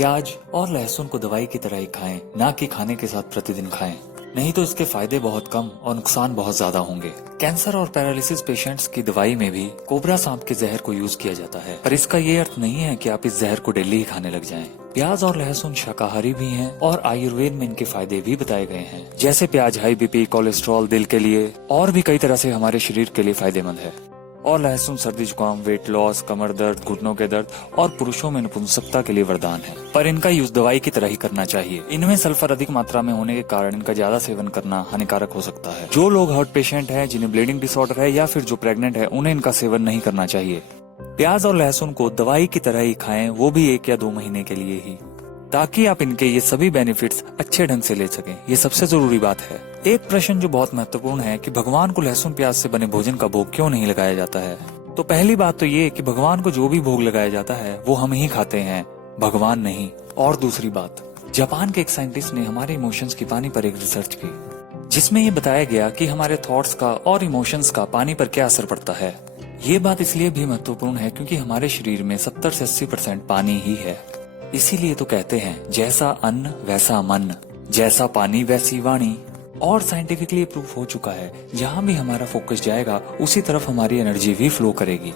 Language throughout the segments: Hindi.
प्याज और लहसुन को दवाई की तरह ही खाएं, ना कि खाने के साथ प्रतिदिन खाएं। नहीं तो इसके फायदे बहुत कम और नुकसान बहुत ज्यादा होंगे। कैंसर और पैरालिसिस पेशेंट्स की दवाई में भी कोबरा सांप के जहर को यूज किया जाता है, पर इसका ये अर्थ नहीं है कि आप इस जहर को डेली ही खाने लग जाएं। प्याज और लहसुन शाकाहारी भी हैं और आयुर्वेद में इनके फायदे भी बताए गए हैं। जैसे प्याज हाई बीपी, कोलेस्ट्रॉल, दिल के लिए और भी कई तरह से हमारे शरीर के लिए फायदेमंद है। और लहसुन सर्दी जुकाम, वेट लॉस, कमर दर्द, घुटनों के दर्द और पुरुषों में नपुंसकता के लिए वरदान है। पर इनका यूज दवाई की तरह ही करना चाहिए। इनमें सल्फर अधिक मात्रा में होने के कारण इनका ज्यादा सेवन करना हानिकारक हो सकता है। जो लोग हार्ट पेशेंट हैं, जिन्हें ब्लीडिंग डिसऑर्डर है या फिर जो प्रेग्नेंट है, उन्हें इनका सेवन नहीं करना चाहिए। प्याज और लहसुन को दवाई की तरह ही खाएं, वो भी 1 या 2 महीने के लिए ही, ताकि आप इनके ये सभी बेनिफिट्स अच्छे ढंग से ले सकें। ये सबसे जरूरी बात है। एक प्रश्न जो बहुत महत्वपूर्ण है कि भगवान को लहसुन प्याज से बने भोजन का भोग क्यों नहीं लगाया जाता है। तो पहली बात तो ये कि भगवान को जो भी भोग लगाया जाता है वो हम ही खाते हैं, भगवान नहीं। और दूसरी बात, जापान के एक साइंटिस्ट ने हमारे इमोशंस की पानी पर एक रिसर्च की, जिसमें ये बताया गया कि हमारे थॉट्स का और इमोशंस का पानी पर क्या असर पड़ता है। ये बात इसलिए भी महत्वपूर्ण है क्योंकि हमारे शरीर में 70 से 80% पानी ही है। इसीलिए तो कहते हैं जैसा अन्न वैसा मन, जैसा पानी वैसी वाणी। और साइंटिफिकली प्रूफ हो चुका है, जहाँ भी हमारा फोकस जाएगा उसी तरफ हमारी एनर्जी भी फ्लो करेगी।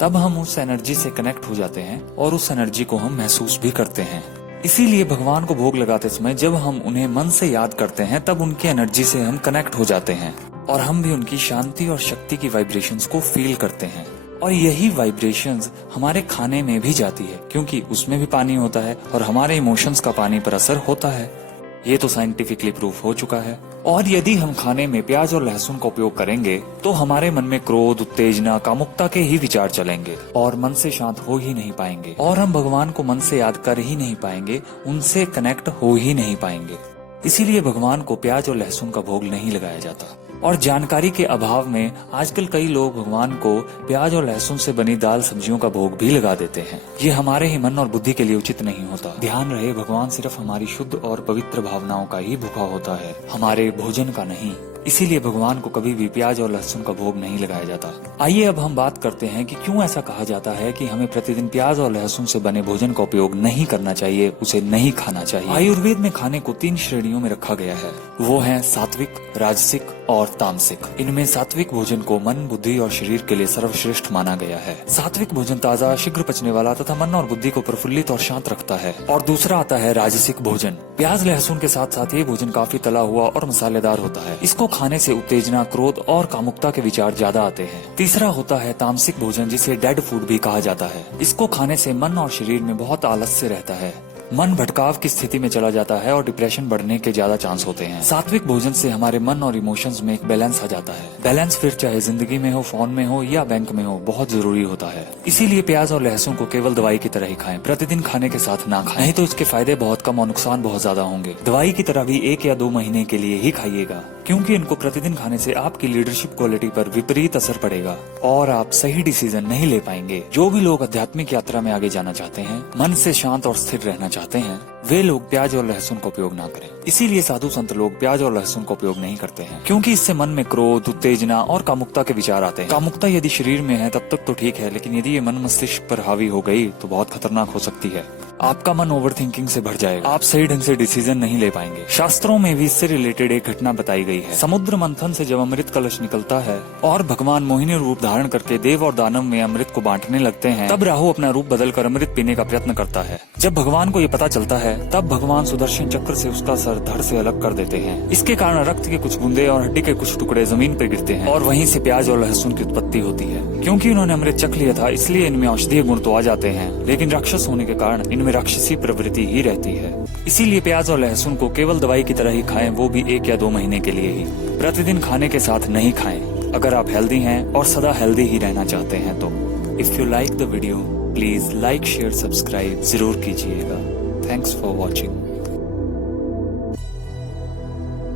तब हम उस एनर्जी से कनेक्ट हो जाते हैं और उस एनर्जी को हम महसूस भी करते हैं। इसीलिए भगवान को भोग लगाते समय जब हम उन्हें मन से याद करते हैं, तब उनकी एनर्जी से हम कनेक्ट हो जाते हैं और हम भी उनकी शांति और शक्ति की वाइब्रेशंस को फील करते हैं। और यही वाइब्रेशंस हमारे खाने में भी जाती है, क्योंकि उसमें भी पानी होता है और हमारे इमोशंस का पानी पर असर होता है। ये तो साइंटिफिकली प्रूफ हो चुका है। और यदि हम खाने में प्याज और लहसुन का उपयोग करेंगे तो हमारे मन में क्रोध, उत्तेजना, कामुकता के ही विचार चलेंगे और मन से शांत हो ही नहीं पाएंगे। और हम भगवान को मन से याद कर ही नहीं पाएंगे, उनसे कनेक्ट हो ही नहीं पाएंगे। इसीलिए भगवान को प्याज और लहसुन का भोग नहीं लगाया जाता। और जानकारी के अभाव में आजकल कई लोग भगवान को प्याज और लहसुन से बनी दाल सब्जियों का भोग भी लगा देते हैं। ये हमारे ही मन और बुद्धि के लिए उचित नहीं होता। ध्यान रहे, भगवान सिर्फ हमारी शुद्ध और पवित्र भावनाओं का ही भूखा होता है, हमारे भोजन का नहीं। इसीलिए भगवान को कभी भी प्याज और लहसुन का भोग नहीं लगाया जाता। आइए अब हम बात करते हैं कि क्यों ऐसा कहा जाता है कि हमें प्रतिदिन प्याज और लहसुन से बने भोजन का उपयोग नहीं करना चाहिए, उसे नहीं खाना चाहिए। आयुर्वेद में खाने को 3 श्रेणियों में रखा गया है। वो है सात्विक, राजसिक और तामसिक। इनमें सात्विक भोजन को मन, बुद्धि और शरीर के लिए सर्वश्रेष्ठ माना गया है। सात्विक भोजन ताजा, शीघ्र पचने वाला तथा मन और बुद्धि को प्रफुल्लित और शांत रखता है। और दूसरा आता है राजसिक भोजन। प्याज लहसुन के साथ साथ ये भोजन काफी तला हुआ और मसालेदार होता है। इसको खाने से उत्तेजना, क्रोध और कामुकता के विचार ज्यादा आते हैं। तीसरा होता है तामसिक भोजन, जिसे डेड फूड भी कहा जाता है। इसको खाने से मन और शरीर में बहुत आलस्य रहता है, मन भटकाव की स्थिति में चला जाता है और डिप्रेशन बढ़ने के ज्यादा चांस होते हैं। सात्विक भोजन से हमारे मन और इमोशंस में एक बैलेंस आ जाता है। बैलेंस फिर चाहे जिंदगी में हो, फोन में हो या बैंक में हो, बहुत जरूरी होता है। इसीलिए प्याज और लहसुन को केवल दवाई की तरह ही खाएं, प्रतिदिन खाने के साथ ना खाएं, नहीं तो इसके फायदे बहुत कम और नुकसान बहुत ज्यादा होंगे। दवाई की तरह भी 1 या 2 महीने के लिए ही खाइएगा, क्योंकि इनको प्रतिदिन खाने से आपकी लीडरशिप क्वालिटी पर विपरीत असर पड़ेगा और आप सही डिसीजन नहीं ले पाएंगे। जो भी लोग आध्यात्मिक यात्रा में आगे जाना चाहते हैं, मन से शांत और स्थिर रहना चाहते हैं, वे लोग प्याज और लहसुन का उपयोग ना करें। इसीलिए साधु संत लोग प्याज और लहसुन का उपयोग नहीं करते हैं, क्योंकि इससे मन में क्रोध, उत्तेजना और कामुकता के विचार आते हैं। कामुकता यदि शरीर में है तब तक तो ठीक है, लेकिन यदि ये मन मस्तिष्क पर हावी हो गई तो बहुत खतरनाक हो सकती है। आपका मन ओवर थिंकिंग से भर जाएगा, आप सही ढंग से डिसीजन नहीं ले पाएंगे। शास्त्रों में भी इससे रिलेटेड एक घटना बताई गई है। समुद्र मंथन से जब अमृत कलश निकलता है और भगवान मोहिनी रूप धारण करके देव और दानव में अमृत को बांटने लगते हैं, तब राहु अपना रूप बदलकर अमृत पीने का प्रयत्न करता है। जब भगवान को ये पता चलता है, तब भगवान सुदर्शन चक्र से उसका सर धड़ से अलग कर देते हैं। इसके कारण रक्त के कुछ बूंदे और हड्डी के कुछ टुकड़े जमीन पर गिरते हैं और वहीं से प्याज और लहसुन की उत्पत्ति होती है। क्योंकि इन्होंने अमृत चख लिया था, इसलिए इनमें औषधीय गुण तो आ जाते हैं, लेकिन राक्षस होने के कारण इनमें राक्षसी प्रवृत्ति ही रहती है। इसीलिए प्याज और लहसुन को केवल दवाई की तरह ही खाएं, वो भी 1 या 2 महीने के लिए ही। प्रतिदिन खाने के साथ नहीं खाएं, अगर आप हेल्दी हैं और सदा हेल्दी ही रहना चाहते हैं तो। If you like the video, please like, share, subscribe जरूर कीजिएगा। Thanks for watching.